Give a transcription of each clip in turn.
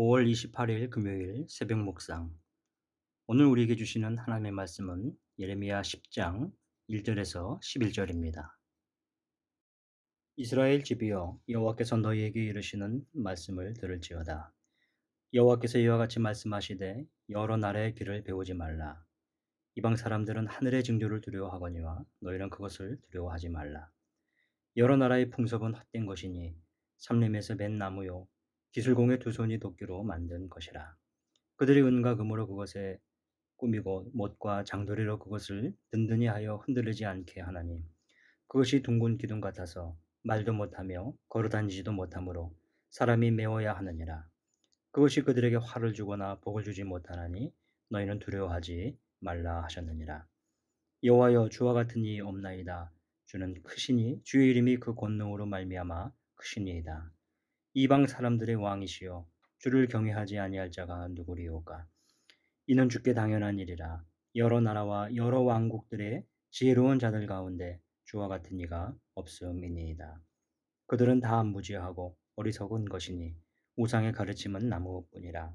5월 28일 금요일 새벽 묵상. 오늘 우리에게 주시는 하나님의 말씀은 예레미야 10장 1절에서 11절입니다. 이스라엘 집이여, 여호와께서 너희에게 이르시는 말씀을 들을지어다. 여호와께서 이와 같이 말씀하시되 여러 나라의 길을 배우지 말라. 이방 사람들은 하늘의 징조를 두려워하거니와 너희는 그것을 두려워하지 말라. 여러 나라의 풍습은 헛된 것이니 삼림에서 맨 나무요 기술공의 두 손이 도끼로 만든 것이라. 그들이 은과 금으로 그것에 꾸미고 못과 장도리로 그것을 든든히 하여 흔들리지 않게 하나니 그것이 둥근 기둥 같아서 말도 못하며 걸어다니지도 못하므로 사람이 메워야 하느니라. 그것이 그들에게 화를 주거나 복을 주지 못하나니 너희는 두려워하지 말라 하셨느니라. 여호와여, 주와 같은 이 없나이다. 주는 크시니 주의 이름이 그 권능으로 말미암아 크시니이다. 이방 사람들의 왕이시여, 주를 경외하지 아니할 자가 누구리오까? 이는 주께 당연한 일이라. 여러 나라와 여러 왕국들의 지혜로운 자들 가운데 주와 같은 이가 없음이니이다. 그들은 다 무지하고 어리석은 것이니 우상의 가르침은 나무뿐이라.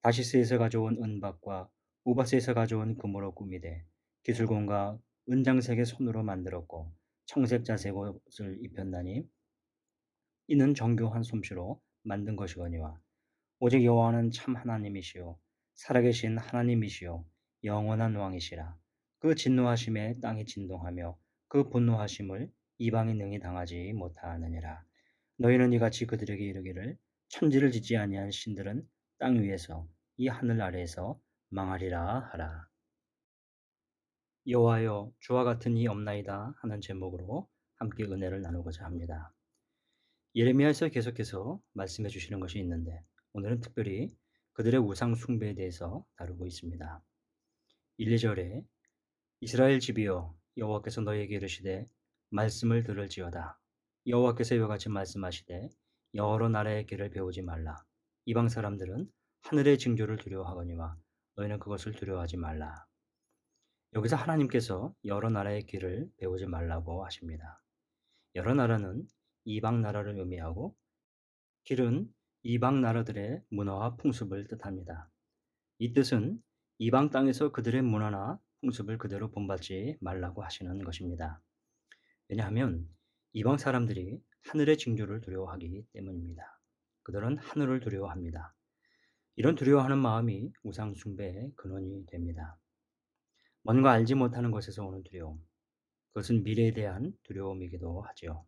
다시스에서 가져온 은박과 우바스에서 가져온 금으로 꾸미되 기술공과 은장색의 손으로 만들었고 청색 자색 옷을 입혔나니 이는 정교한 솜씨로 만든 것이거니와 오직 여호와는 참 하나님이시요 살아계신 하나님이시요 영원한 왕이시라. 그 진노하심에 땅이 진동하며 그 분노하심을 이방이 능히 당하지 못하느니라. 너희는 이같이 그들에게 이르기를 천지를 짓지 아니한 신들은 땅 위에서 이 하늘 아래에서 망하리라 하라. 여호와여, 주와 같은 이 없나이다 하는 제목으로 함께 은혜를 나누고자 합니다. 예레미야에서 계속해서 말씀해 주시는 것이 있는데 오늘은 특별히 그들의 우상 숭배에 대해서 다루고 있습니다. 1, 2절에 이스라엘 집이여, 여호와께서 너희에게 이르시되 말씀을 들을지어다. 여호와께서 이와 같이 말씀하시되 여러 나라의 길을 배우지 말라. 이방 사람들은 하늘의 징조를 두려워하거니와 너희는 그것을 두려워하지 말라. 여기서 하나님께서 여러 나라의 길을 배우지 말라고 하십니다. 여러 나라는 이방 나라를 의미하고 길은 이방 나라들의 문화와 풍습을 뜻합니다. 이 뜻은 이방 땅에서 그들의 문화나 풍습을 그대로 본받지 말라고 하시는 것입니다. 왜냐하면 이방 사람들이 하늘의 징조를 두려워하기 때문입니다. 그들은 하늘을 두려워합니다. 이런 두려워하는 마음이 우상 숭배의 근원이 됩니다. 뭔가 알지 못하는 것에서 오는 두려움, 그것은 미래에 대한 두려움이기도 하지요.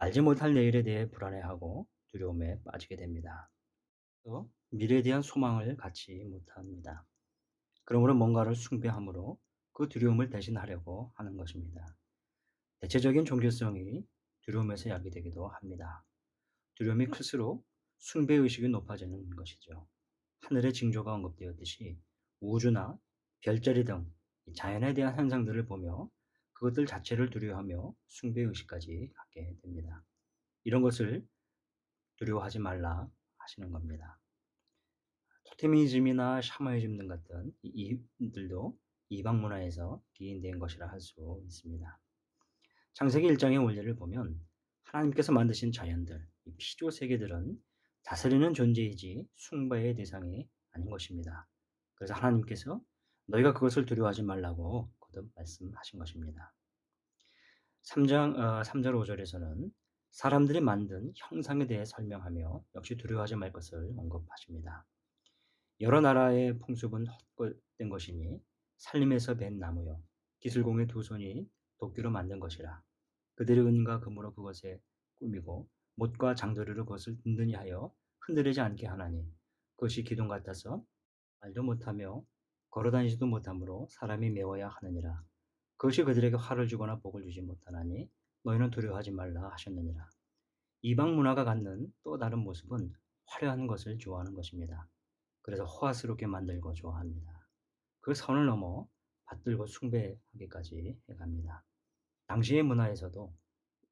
알지 못할 내일에 대해 불안해하고 두려움에 빠지게 됩니다. 또 미래에 대한 소망을 갖지 못합니다. 그러므로 뭔가를 숭배함으로 그 두려움을 대신하려고 하는 것입니다. 대체적인 종교성이 두려움에서 야기되기도 합니다. 두려움이 클수록 숭배의식이 높아지는 것이죠. 하늘의 징조가 언급되었듯이 우주나 별자리 등 자연에 대한 현상들을 보며 그것들 자체를 두려워하며 숭배의식까지 갖게 됩니다. 이런 것을 두려워하지 말라 하시는 겁니다. 토테미즘이나 샤머니즘 등 같은 이들도 이방 문화에서 기인된 것이라 할 수 있습니다. 창세기 1장의 원리를 보면 하나님께서 만드신 자연들, 이 피조 세계들은 다스리는 존재이지 숭배의 대상이 아닌 것입니다. 그래서 하나님께서 너희가 그것을 두려워하지 말라고 거듭 말씀하신 것입니다. 3절 5절에서는 사람들이 만든 형상에 대해 설명하며 역시 두려워하지 말 것을 언급하십니다. 여러 나라의 풍습은 헛된 것이니 살림에서 벤 나무요 기술공의 두 손이 도끼로 만든 것이라. 그들이 은과 금으로 그것에 꾸미고 못과 장도리로 그것을 든든히 하여 흔들리지 않게 하나니 그것이 기둥 같아서 말도 못하며 걸어다니지도 못하므로 사람이 메워야 하느니라. 그것이 그들에게 화를 주거나 복을 주지 못하나니 너희는 두려워하지 말라 하셨느니라. 이방 문화가 갖는 또 다른 모습은 화려한 것을 좋아하는 것입니다. 그래서 호화스럽게 만들고 좋아합니다. 그 선을 넘어 받들고 숭배하기까지 해갑니다. 당시의 문화에서도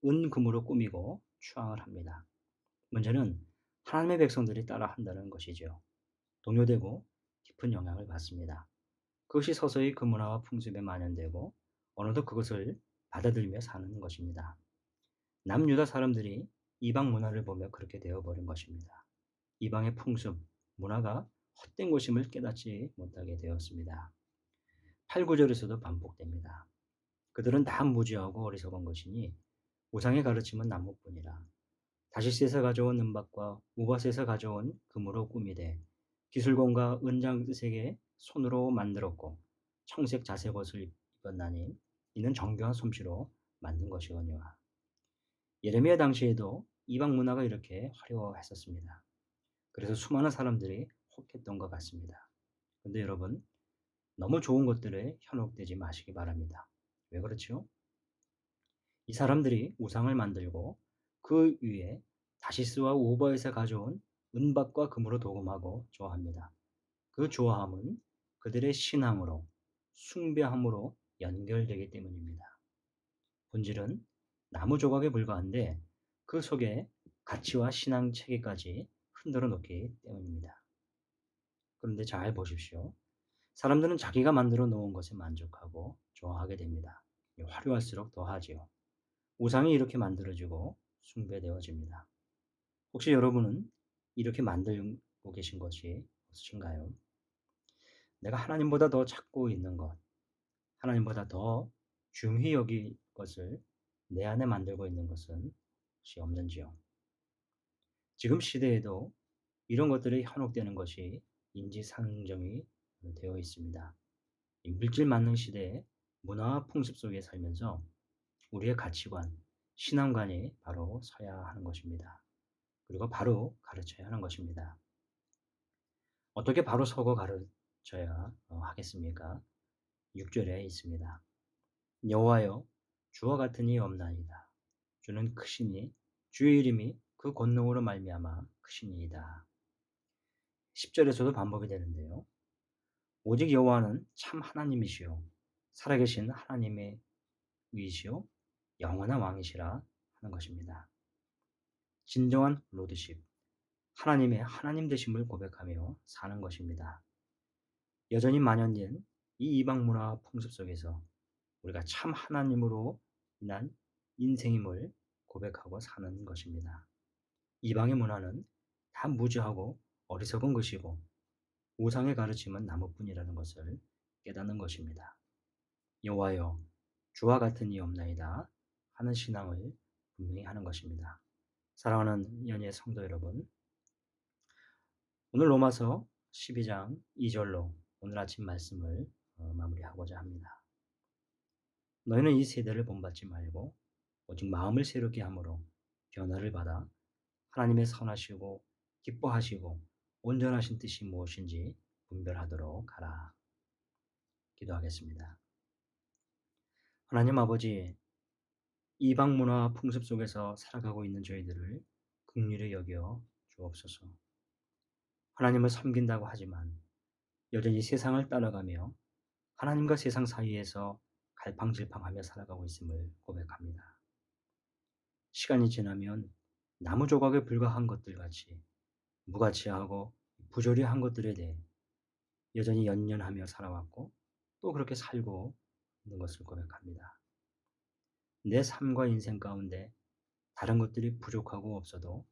은, 금으로 꾸미고 추앙을 합니다. 문제는 하나님의 백성들이 따라 한다는 것이죠. 동요되고 깊은 영향을 받습니다. 그것이 서서히 그 문화와 풍습에 만연되고 어느덧 그것을 받아들이며 사는 것입니다. 남유다 사람들이 이방 문화를 보며 그렇게 되어버린 것입니다. 이방의 풍습, 문화가 헛된 것임을 깨닫지 못하게 되었습니다. 8, 9절에서도 반복됩니다. 그들은 다 무지하고 어리석은 것이니 우상의 가르침은 나무뿐이라. 다시스에서 가져온 은박과 우바스에서 가져온 금으로 꾸미되 기술공과 은장색에 손으로 만들었고 청색 자색 옷을 입었나니 이는 정교한 솜씨로 만든 것이거니와. 예레미야 당시에도 이방 문화가 이렇게 화려했었습니다. 그래서 수많은 사람들이 혹했던 것 같습니다. 그런데 여러분, 너무 좋은 것들에 현혹되지 마시기 바랍니다. 왜 그렇죠? 이 사람들이 우상을 만들고 그 위에 다시스와 우버에서 가져온 은박과 금으로 도금하고 조화합니다. 그 조화함은 그들의 신앙으로, 숭배함으로 연결되기 때문입니다. 본질은 나무 조각에 불과한데 그 속에 가치와 신앙 체계까지 흔들어 놓기 때문입니다. 그런데 잘 보십시오. 사람들은 자기가 만들어 놓은 것에 만족하고 좋아하게 됩니다. 화려할수록 더하지요. 우상이 이렇게 만들어지고 숭배되어집니다. 혹시 여러분은 이렇게 만들고 계신 것이 없으신가요? 내가 하나님보다 더 찾고 있는 것, 하나님보다 더 중히 여길 것을 내 안에 만들고 있는 것은 혹시 없는지요? 지금 시대에도 이런 것들이 현혹되는 것이 인지상정이 되어 있습니다. 이 물질 만능 시대에 문화와 풍습 속에 살면서 우리의 가치관, 신앙관이 바로 서야 하는 것입니다. 그리고 바로 가르쳐야 하는 것입니다. 어떻게 바로 서고 가르쳐야 하겠습니까? 6절에 있습니다. 여호와여, 주와 같은 이 없나이다. 주는 크시니 주의 이름이 그 권능으로 말미암아 크시니이다. 10절에서도 반복이 되는데요. 오직 여호와는 참 하나님이시요 살아계신 하나님의 위시요 영원한 왕이시라 하는 것입니다. 진정한 로드십, 하나님의 하나님 되심을 고백하며 사는 것입니다. 여전히 만연된 이 이방 문화와 풍습 속에서 우리가 참 하나님으로 인한 인생임을 고백하고 사는 것입니다. 이방의 문화는 다 무지하고 어리석은 것이고 우상의 가르침은 나무뿐이라는 것을 깨닫는 것입니다. 여호와여, 주와 같은 이 없나이다 하는 신앙을 분명히 하는 것입니다. 사랑하는 연예 성도 여러분, 오늘 로마서 12장 2절로 오늘 아침 말씀을 마무리하고자 합니다. 너희는 이 세대를 본받지 말고 오직 마음을 새롭게 함으로 변화를 받아 하나님의 선하시고 기뻐하시고 온전하신 뜻이 무엇인지 분별하도록 하라. 기도하겠습니다. 하나님 아버지, 이방 문화와 풍습 속에서 살아가고 있는 저희들을 긍휼히 여겨 주옵소서. 하나님을 섬긴다고 하지만 여전히 세상을 따라가며 하나님과 세상 사이에서 갈팡질팡하며 살아가고 있음을 고백합니다. 시간이 지나면 나무 조각에 불과한 것들 같이 무가치하고 부조리한 것들에 대해 여전히 연연하며 살아왔고 또 그렇게 살고 있는 것을 고백합니다. 내 삶과 인생 가운데 다른 것들이 부족하고 없어도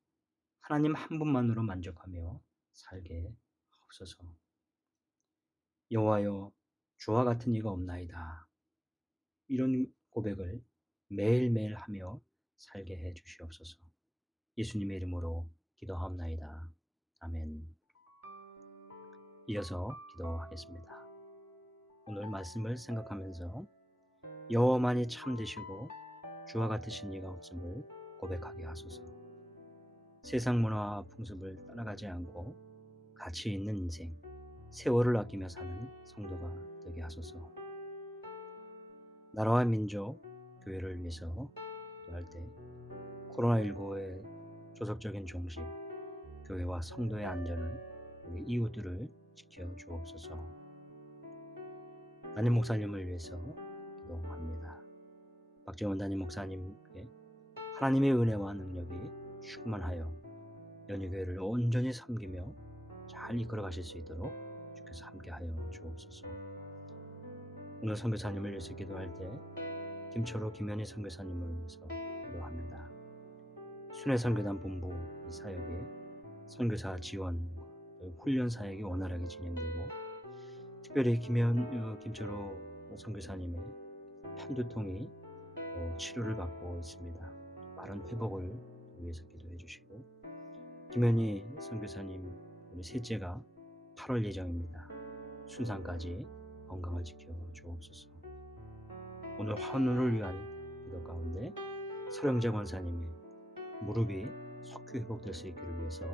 하나님 한 분만으로 만족하며 살게 하옵소서. 여호와여, 주와 같은 이가 없나이다. 이런 고백을 매일매일 하며 살게 해 주시옵소서. 예수님의 이름으로 기도하옵나이다. 아멘. 이어서 기도하겠습니다. 오늘 말씀을 생각하면서 여호와만이 참되시고 주와 같으신 이가 없음을 고백하게 하소서. 세상 문화와 풍습을 따라가지 않고 가치 있는 인생, 세월을 아끼며 사는 성도가 되게 하소서. 나라와 민족, 교회를 위해서 기도할 때 코로나19의 조속적인 종식, 교회와 성도의 안전을 우리 이웃들을 지켜 주옵소서. 담임 목사님을 위해서 기도합니다. 박재원 담임 목사님께 하나님의 은혜와 능력이 충만하여 연희교회를 온전히 섬기며 잘 이끌어 가실 수 있도록 주께서 함께하여 주옵소서. 오늘 선교사님을 위해서 기도할 때 김철호, 김현희 선교사님을 위해서 기도합니다. 순회 선교단 본부 이 사역에 선교사 지원, 훈련 사역이 원활하게 진행되고, 특별히 김철호 선교사님의 편두통이 치료를 받고 있습니다. 빠른 회복을 위해서 기도해 주시고, 김현희 선교사님 우리 셋째가 8월 예정입니다. 순산까지 건강을 지켜 주옵소서. 오늘 환우를 위한 기도 가운데 서령재 권사님의 무릎이 속히 회복될 수 있기를 위해서